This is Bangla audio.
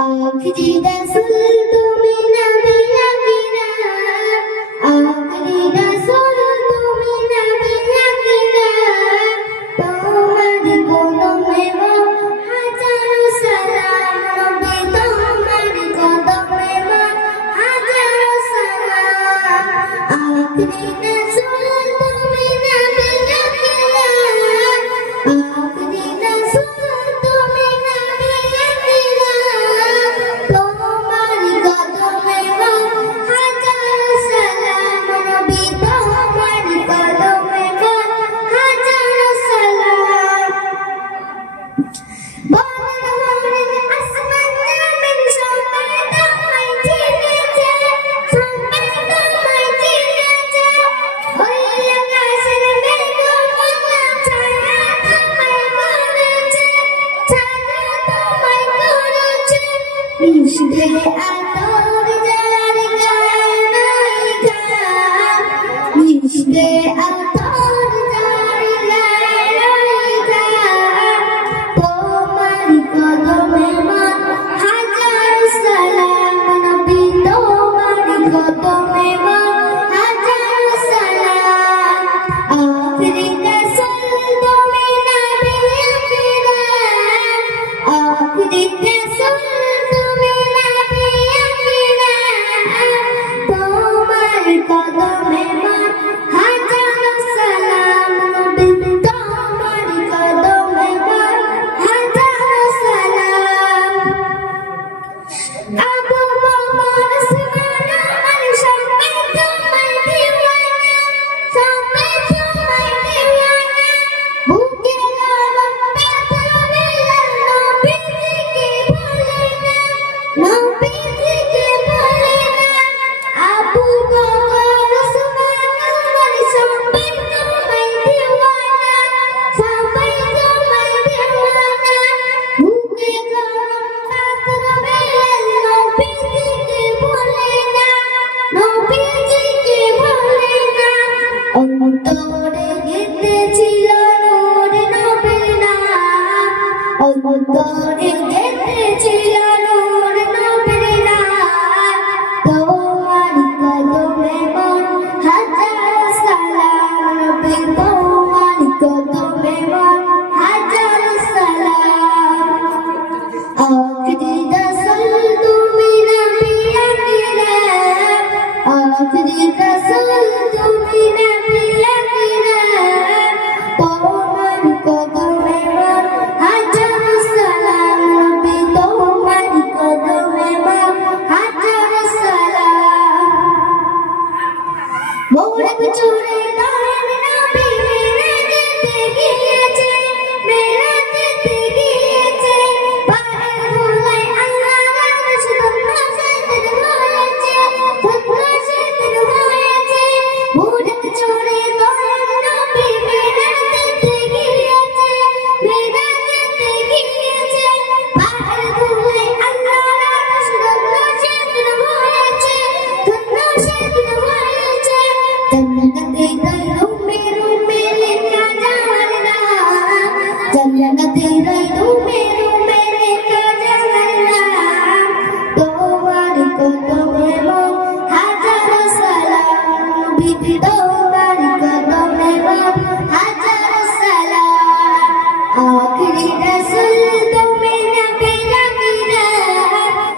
आखिरी रसूल तुमी नबी नबीना आखिरी रसूल तुमी नबी नबीना তোমার কদমে হাজারো সালাম নবী তোমার কদমে হাজারো সালাম আখিরি রसूल তুমি নবী নবীনা আখিরি রसूल তুমি নবী নবীনা তোমার কদমে হাজারো সালাম নবী তোমার কদমে হাজারো সালাম বলহরের আসমান জমিন সবাই তোমায় চিনেছে সবাই তোমায় চিনেছে ওই আকাশের মেঘমালা ছায়া তোমায় করেছে ছায়া তোমায় করেছে মিশবে আতর যার গায়ে নাই গান মিশবে আতর যার গায়ে নাই গান তোমার কদমে হাজার সালাম নবী তোমার কদমে হাজার সালাম আখরি রসুল তুমি নবী আখিরা আখরি রসুল তুমি নবী আখিরা তোমার কদমে হাজার সালাম নবী তোমার কদমে হাজার সালাম আবু বকর উসমান আর সবাই তোমায় দিওয়ানা সবাই তোমায় দিওয়ানা বুকে গরম পাথর মেলা নবীজিকে ভুলে না নবীজিকে ভুলে না আবু বকর উসমান আর সবাই তোমায় দিওয়ানা সবাই তোমায় দিওয়ানা বুকে গরম পাথর মেলা নবীজিকে ভুলে না নবীজিকে ভুলে না অন্তরে গেঁথেছিল নূর নবীর নাম অন্তরে গেঁথেছিল নূর নবীর নাম তোমার কদমে হাজার সালাম নবী তোমার কদমে হাজার সালাম আখরি রসুল তুমি নবী আখিরা আখরি রসুল তুমি নবী আখিরা তোমার কদমে হাজার সালাম নবী তোমার কদমে হাজার সালাম মোরক চুরে নয়ন নবী মেরাজেতে গিয়েছে মেরাজেতে গিয়েছে পায়ের ধুলায় আল্লাহর আরশ ধন্য সেদিন হয়েছে মোরক চুরে নয়ন নবী মেরাজেতে গিয়েছে মেরাজেতে গিয়েছে পায়ের ধুলায় আল্লাহর আরশ ধন্য সেদিন হয়েছে जन्नते गईलू में लेके जावन नाम जन्नते गईलू में लेके जावन नाम তোমার কদমে হাজার সালাম বিধি তোমার কদমে হাজার সালাম আখরি রসুল